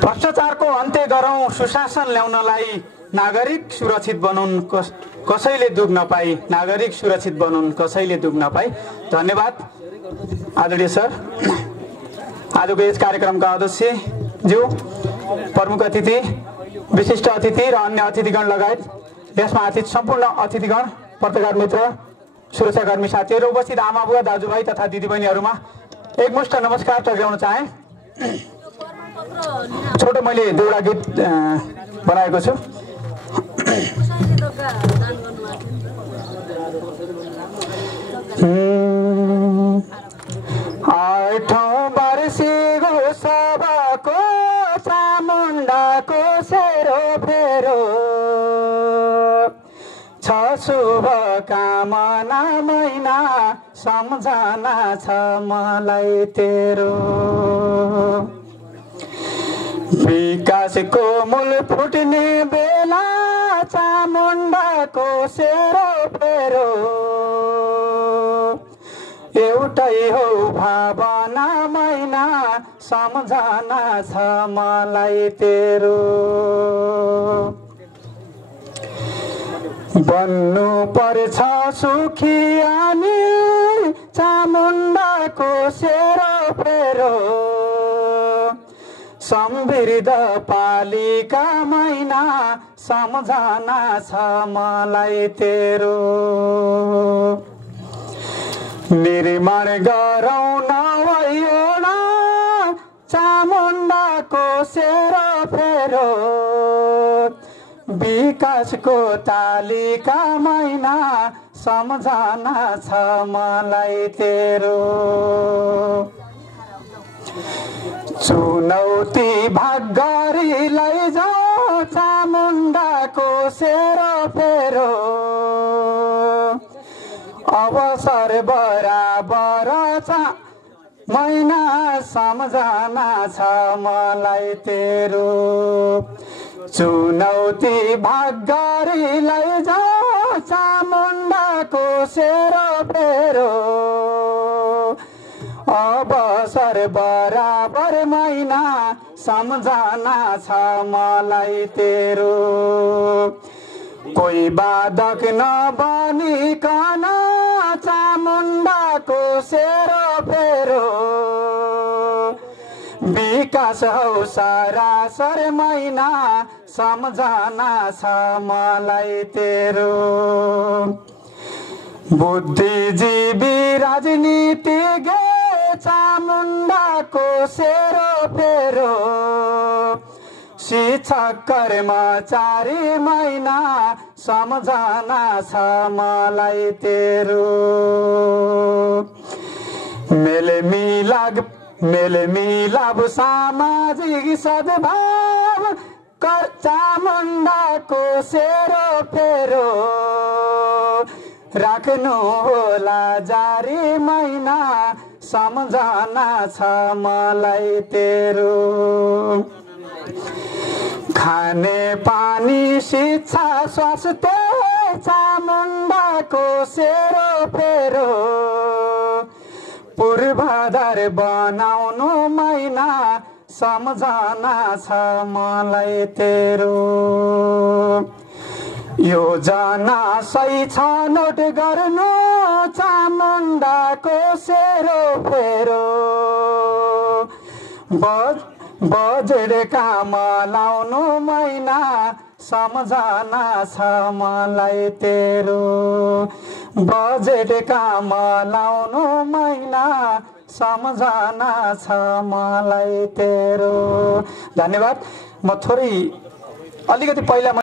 भ्रष्टाचारको अन्त्य गरौँ, सुशासन ल्याउनलाई नागरिक सुरक्षित बनाउन कसैले दुख नपाई, नागरिक सुरक्षित बनाउन कसैले दुख नपाई। धन्यवाद आदरणीय सर। आजको यस कार्यक्रमका अध्यक्षज्यू, प्रमुख अतिथि, विशिष्ट अतिथि र अन्य अतिथिगण लगायत यसमा आथित सम्पूर्ण अतिथिगण, पत्रकार मित्र, सुरक्षाकर्मी साथीहरू, उपस्थित आमाबुवा, दाजुभाइ तथा दिदीबहिनीहरूमा एकमुष्ट नमस्कार टक्राउन चाहे। छोटो मैले देउडा गीत बनाएको छु। आठौं वर्षीको सभाको चामुण्डाको सेरो फेरो छ शुभकामना महिना सम्झना छ मलाई तेरो। विकासको मूल फुट्ने बेला चामुण्डाको सेरो फेरो एउटै हो भावना महिना सम्झना छ मलाई तेरो। बन्नु पर्छ सुखी अनि चामुण्डाको सेरो फेरो समृद्ध पालिका महिना सम्झना छ मलाई तेरो। निर्माण गरौँ नवैवटा चामुण्डाको सेरो फेरो विकासको तालिका महिना सम्झना छ मलाई तेरो। चुनौती भाग गरी लैजाऊ चामुण्डाको सेरो फेरो अवसर बराबर महिना सम्झना छ मलाई तेरो। चुनौती भाग गरी लैजाऊ चामुण्डाको सेरो फेरो अवसर बराबर महिना सम्झना छ मलाई तेरो। कोही बाधक नबनिकन चामुण्डाको सेरो फेरो विकास हौ सरासर महिना सम्झना छ मलाई तेरो। बुद्धिजीवी राजनीतिज्ञ चामुण्डाको सेरो फेरो शिक्षक कर्मचारी महिना सम्झना छ मलाई तेरो। मेलमिलाप सामाजिक सद्भाव कर चामुण्डाको सेरो फेरो राख्नु होला जारी महिना सम्झना छ मलाई तेरो। खाने पानी शिक्षा स्वास्थ्य चामुण्डाको सेरो फेरो पूर्वाधार बनाउनु महिना सम्झना छ मलाई तेरो। योजना सही छनौट गर्नु चामुण्डाको सेरो फेरो बजेट काम लाउनु महिना सम्झना छ मलाई तेरो। बजेट काम लाउनु महिना सम्झना छ मलाई तेरो। धन्यवाद। म थोरै अलिकति पहिला